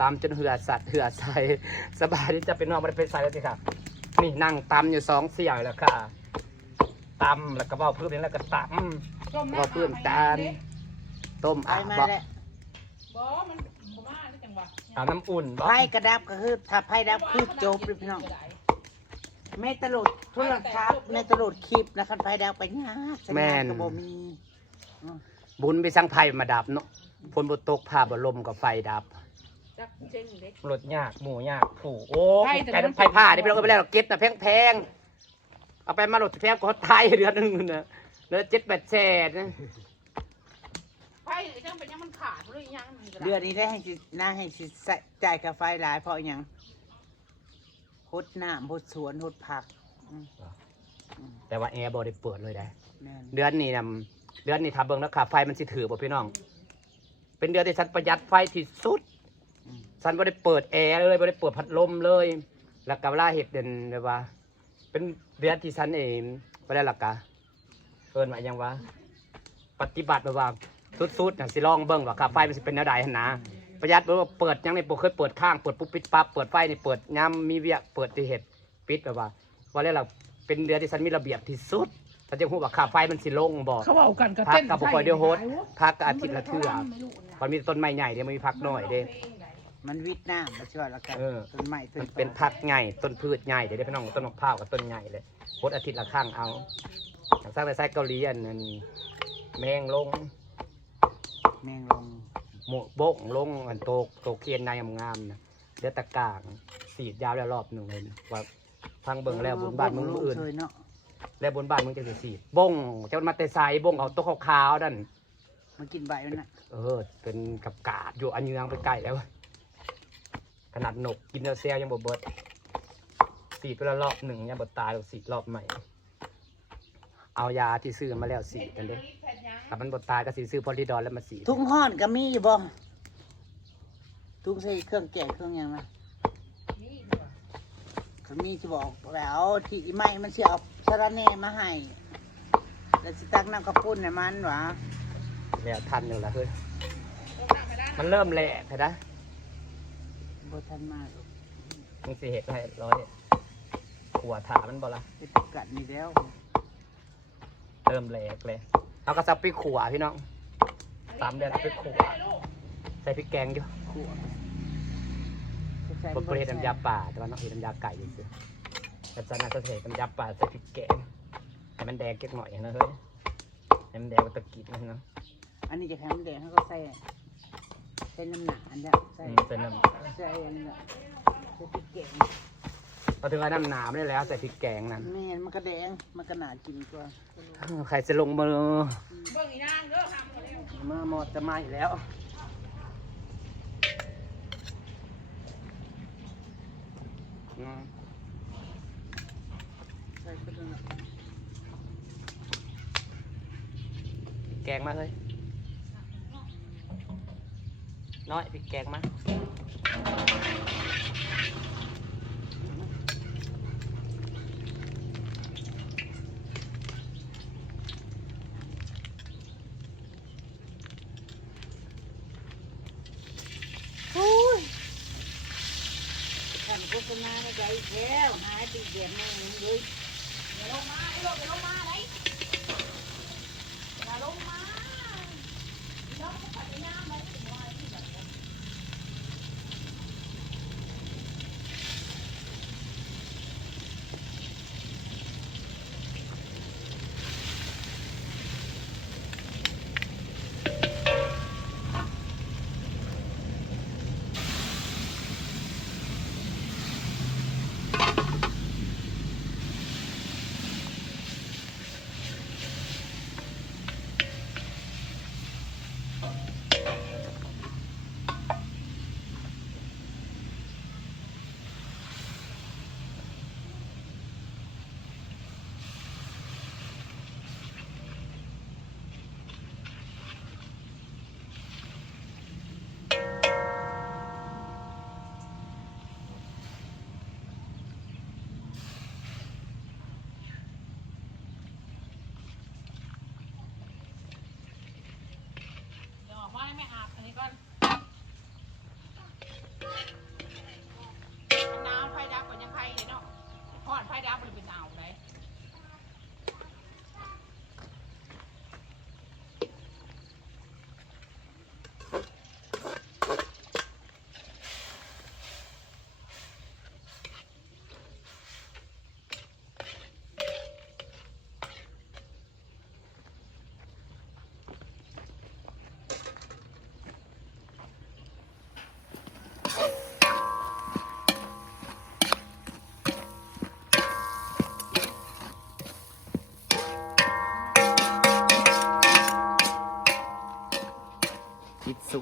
ตำจนเหือสัตว์เหือใส่สบายที่จะเป็นนอกมันเป็นใส่แล้วสิค่ะนี่นั่งตำอยู่2 เสี่ยวแล้วค่ะตำแล้วก็เบ้าพื้นแล้วก็ตำเบ้าพื้นจานต้มอ่ะบ่เอาน้ำอุ่นบ่ ไพ่กระดับก็คือถ้าไพ่ดับคือจบเลยพี่น้องไม่ตลดโทรศัพท์ไม่ตลดคลิปนะครับไพ่ดับไปงาสัญญาณก็บ่มี บุญไปสั่งไผ่มาดับเนาะฝนบ่ตกผ้าบ่ลมกับไฟดับรถยากหมูยากผูโอ้แต่น้ำไผ่ผ้านี่ไปเอาไปแล้วเก็บนะแพงๆเอาไปมาหลดแพงก็ไทยเดือนนึงนะเดือน7-8 แสนนะ ไผ่จังเป็นยังมันขาดหรือยัง เดือนนี้ได้ให้สิน่าให้สิจ่ายค่าไฟหลายเพราะหยังหดน้ำหดสวนหดผัก แต่ว่าแอร์บ่ได้เปิดเลยได้ แม่น เดือนนี้ถ้าเบิ่งแล้วค่าไฟมันสิถือบ่พี่น้องเป็นเดือนที่ฉันประหยัดไฟที่สุดฉันบ่ได้เปิดแอร์เลยบ่ได้เปิดพัดลมเลยแล้วก็เวลาเฮ็ดเด่นแบบว่า เป็นเดือนที่ฉันเองบ่ได้หลักกะเอิ้นว่าหยังวะปฏิบัติแบบว่าสุดๆน่ะสิลองเบิ่งว่าค่าไฟมันสิเป็นแนวใดหั่นนะประหยัดบ่ว่าเปิดหยังนี่บ่เคยเปิดข้างเปิดปุ๊บปิดปั๊บเปิดไฟนี่เปิดยามมีเวียกเปิดที่เฮ็ดปิดแบบว่าแล้วล่ะเป็นเดือนที่ฉันมีระเบียบที่สุดฉันจะฮู้ว่าค่าไฟมันสิลงบ่ เขาเอากันก็ พัก เต้น กับบ่ค่อยได้โฮสพักกับอาทิตย์ละเทื่อมันมีต้นไม้ใหญ่เด้มันมีพักน้อยเด้ มันวิทย์น้ำมาช่วยแล้วกัน เออ ต้นไม้ต้ มัน นเป็นพักใหญ่ต้นพืชใหญ่เดี๋ยวได้พี่น้องต้นมะพร้าวกับต้นใหญ่เลยโฮสอาทิตย์ละครั้งเอาสร้างในไซต์เกาหลีอันนั้นแมงลง แมงลง หมวกบกลงอันโตเคียนในงามๆนะเดือดตะกางสีดยาวแล้วรอบหนึ่งเลยว่าฟังเบิ่งแล้วบนบ้านมึงอื่น เคยเนาะ แล้วบนบ้านมึงจะสีดบ้งเจ้ามาแต่ใส่บ้งเอาตัวขาวๆนั่น มันกินใบมันน่ะ เป็นกับกาดอยู่อันยังไปไกลแล้วขนาดนกกินเซลยังบ่เบิดสีดไปแล้วรอบหนึ่งยังบ่ตายหรอกสีดรอบใหม่ เอายาที่ซื้อมาแล้วสีดกันเด้ถ้ามันบ่ตายก็สีซื้อพอลิดอนแล้วมาสีด ทุ่งห่อนก็มีอยู่บ่ทุ่งใส่เครื่องแกงเครื่องหยังนะเขามีจะบอกแล้วที่ไม้มันสิเอาสะระแหน่มาให้แล้วสิตักน้ำข้าวปุ้นให้มันหวะ แล้วทันอยู่ละเฮ้ยมันเริ่มแหลกเห็นไหม บ่ทันมาก มึงสิเห็ดให้ร้อยขวถามันบ่ละ เป็นกัดนี่แล้ว เริ่มแหลกเลยเอากระซับไปขวพี่น้อง3 เดือนเอาไปขวใส่พริกแกงอยู่ ขั่ว บนประเทศน้ำยาป่าแต่ว่าน้องเห็ดน้ำยาไก่อยู่สิแต่จะน่าจะเห็ดน้ำยาป่าใส่พริกแกงให้มันแดงเก็กหน่อยนะเฮ้ยให้มันแดงกว่าตะกี้นะเนาะ อันนี้จะแถมแดงเขาก็ใส่น้ำหนาอันเนี้ยใส่ เป็นน้ ใส่อันเนี้ยใส่พริกแกง ำพอถึงเอาน้ำหนามได้แล้วใส่พริกแกงนั่น แม่นมันก็แดงมันก็หนากินกว่า ใครจะลงมือ เบิ่งอีนางเด้อทำเขาเร็ว มาหมดจะมาอีกแล้ว ใส่ก็ได้ แกงมาเลยน้อยพริกแกงมาทำโฆษณาในใจแล้วหายตีเดียมแม่งเลย อย่าลงมาไอ้ลูกอย่าลงมาไหนอย่าลงมาน้องปัดในน้ำไว้ถึงว่าที่แบบ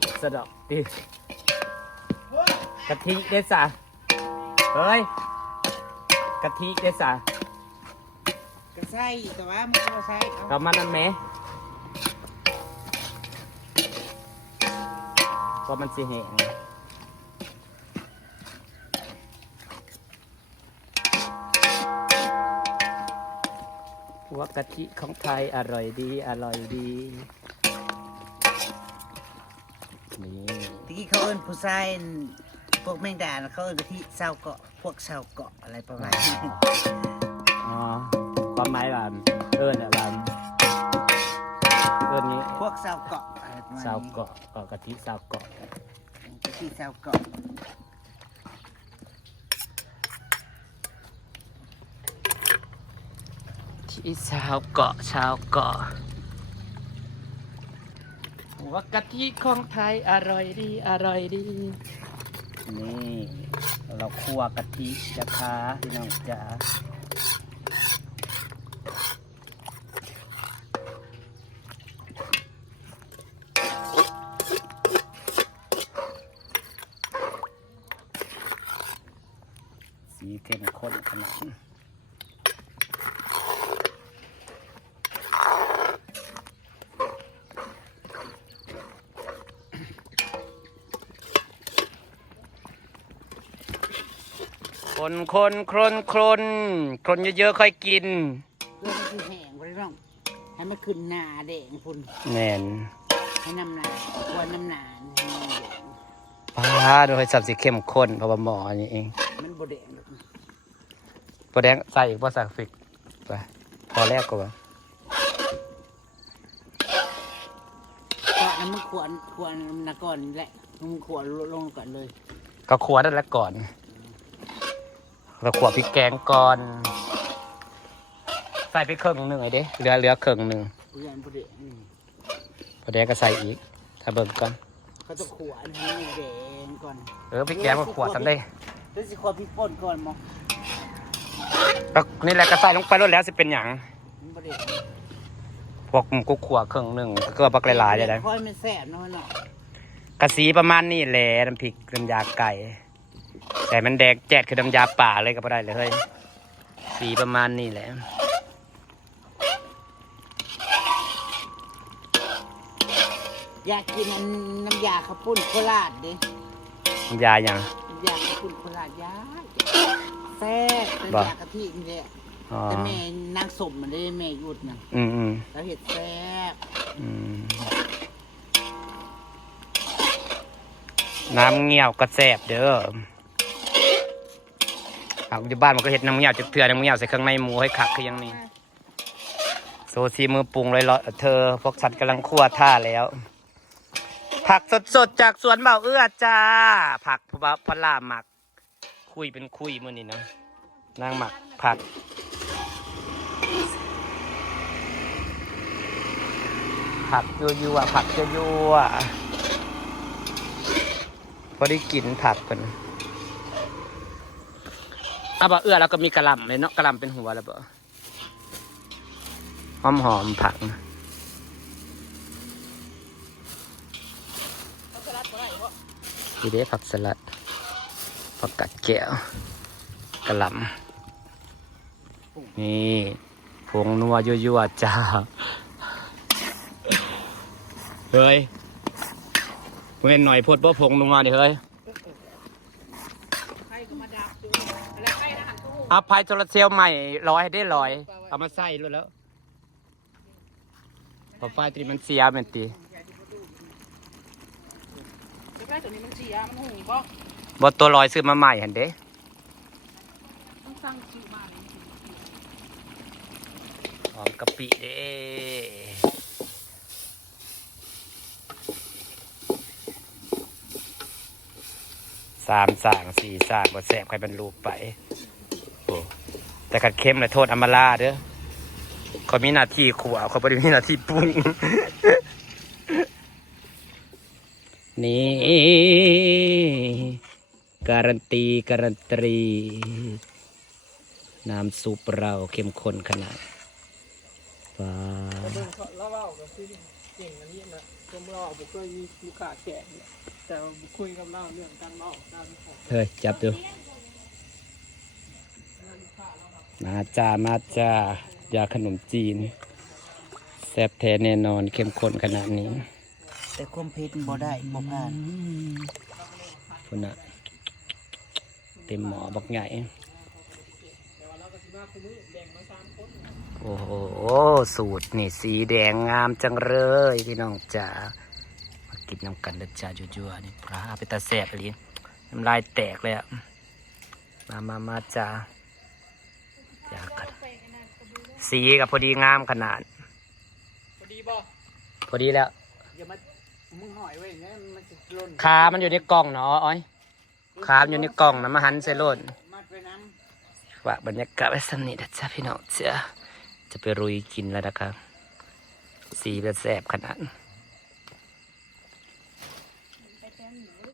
สูตรสะดอกดิกะทิเด้สะเฮ้ยกะทิเด้สะ ก็ใส่แต่ว่ามันก็ใส่เอา เรามันนั่นไหมว่ามันสิแห้งว่ากะทิของไทยอร่อยดีอร่อยดีนี่ ตะกี้เขาเอิ้นผู้ชายพวกแมงดาเขาเอิ้นกะทิชาวเกาะพวกชาวเกาะอะไรประมาณนี้ อ๋อความหมายแบบเนี่ยแบบนี้ พวกชาวเกาะอะไรประมาณ สาว นี้ เกาะกะทิสาวเกาะ กะทิชาวเกาะ ที่สาวเกาะชาวเกาะว่ากะทิของไทยอร่อยดีอร่อยดีนี่เราคั่วกะทินะคะพี่น้องจ๋าสีเข้มข้นขนาดคนเยอะๆค่อยกิน เพื่อมันคือแห้งไปน้องให้มันขึ้นหนาแดงพุ่น แน่น ให้น้ำหนาควรน้ำหนาให้มันแดง ป้าโดยสับสีเข้มข้นเพราะว่าหมออันนี้เอง มันบ่แดงหรอก โปรแดงใส่อีกว่าสักฟิกไปพอแรกก็ว่า ก็น้ำมันควรนะก่อนนี่แหละมันควรลงก่อนเลย ก็ขัวนั่นแหละก่อนเราขัวพริกแกงก่อนใส่ไปครึ่งหนึ่งไอ้เด้เหลือครึ่งหนึ่ง เพื่อนบ่แดงนี่ โปรแดงก็ใส่อีกถ้าเบิ่งก่อน เขาจะขวานให้มันแดงก่อน พริกแกงก็ขัวสันได้ แล้วสิขวพริกป่นก่อนมั้ง ก็นี่แหละก็ใส่ลงไปแล้วแล้วสิเป็นหยัง มันบ่แดง พวกกูขัวครึ่งหนึ่งก็บักหลายๆเลยนะ ค่อยมันแซ่บน้อยเนาะ กระสีประมาณนี้แหละน้ำพริกน้ำยาไก่ แต่มันแดงแจ๊ดคือน้ำยาป่าเลยก็ไม่ได้เลยเฮ้ยสีประมาณนี้แหละ อยากกินน้ำยาข้าวปุ้นโคราชดิ น้ำยาอย่าง น้ำยาข้าวปุ้นโคราชยากแซ่บเป็น บ่ ยากะทินี่แหละ อ๋อ แต่แม่นางสมมันได้แม่ยุดนะ อืม แล้วเห็ดแซ่บ น้ำเงี้ยวก็แซ่บเด้อเอาอยู่บ้านมันก็เห็ดน้ำเงี้ยวจุดเถื่อน้ำเงี้ยวใส่เครื่องในหมูให้คักคือยังนี้โซซีมือปรุงเลยเหรอเธอพวกฉันกำลังคั่วท่าแล้ว ผักสดๆจากสวนเบาเอื้อจ้า ผักพะลาหมัก คุยเป็นคุยมื้อนี้นะนางหมักผักยั่วๆผักยั่วๆพอได้กินผักกันเบาเอื้อแล้วก็มีกระหล่ำเลยเนาะกระหล่ำเป็นหัวแล้วเบาหอมผักดีเด้ผักสลัดผักกัดแก้วกระหล่ำนี่ผงนัวยั่วๆจ้าเฮ้ยเว้นหน่อยพดบ่ผงนัวดิเฮ้ยเอาไฟโซลาร์เซลล์ใหม่100ให้ได้100เอามาใส่เลยแล้วพอไฟตีมันเสียเหมือนตี แรกตัวนี้มันเสียมันหูบ่ บอตัวลอยซื้อมาใหม่เห็นเด้ ต้องสั่งซื้อมาเลย หอมกะปิเด้3 สั่ง4 สั่งบ่แสบใครบรรลุไปโอ้แต่กัดเค็มเลยโทษอำมาลาเด้อเขามีหน้าที่ขัวเขาไม่ได้มีหน้าที่ปรุง นี่การันตีน้ำซุปเราเข้มข้นขนาดว้า เบิ่งเขาเล่าก็คือเก่งอันนี้นะ ผมเราบุเคยมีลูกค้าแก่เนี่ยแต่ว่าบุคุยกับเราเรื่องการเมาการของ เฮ้ยจับดูมาจ้ามาจ้ายาขนมจีนแซ่บแท้แน่นอนเข้มข้นขนาดนี้ แต่ความเผ็ดบ่ได้บ่ผ่าน พุ่นน่ะเต็มหมอบักใหญ่โอ้โหสูตรนี่สีแดงงามจังเลยพี่น้องจ๋ามากินน้ำกันเด้อจ้าจั่วๆนี่ปลาไปตาแซ่บไปเลยน้ำลายแตกเลยอ่ะมาจ้าอยากกันสีกับพอดีงามขนาด พอดีบ่ พอดีแล้ว อย่ามามึงหอยไว้อย่างนี้มันจะหล่น ขามันอยู่ในกล่องเนาะอ้อยขามันอยู่ในกล่องนะมาหันใส่โลด มัดไว้น้ ฝากบรรยากาศไว้สำนิทนะจ๊ะพี่น้องเจ้าจะไปรุยกินแล้วนะครับสีเป็นแสบขนาด